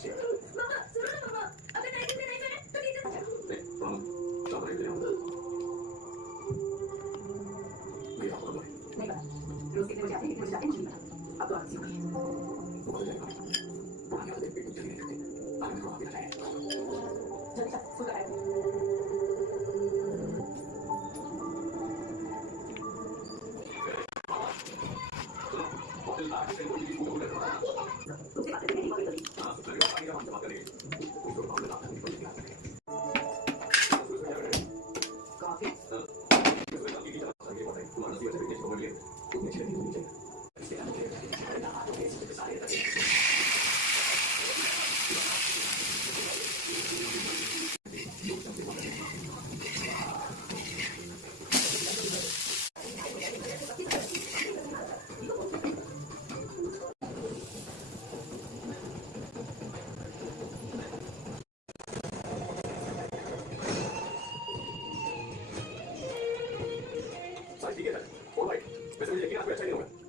Mamá, solo la mamá. Akan naik ke naik kan? Tadi je saja. Jangan naik yang biar aku boleh. Naik ba? Terus kita macam mana? Aku akan siap. Bukan jadi kami. Bukan yang ada di pintu jadi ini. Akan keluar kita saya. Jadi saya suka aku. Hotel lagi saya boleh dibuka boleh. Terus kita ada di mana? Sebenarnya apa yang macam ini? Untuk hotel lagi di boleh. Kopi. Saya tiga kan? Orang lain. Biasanya kita nak cari orang.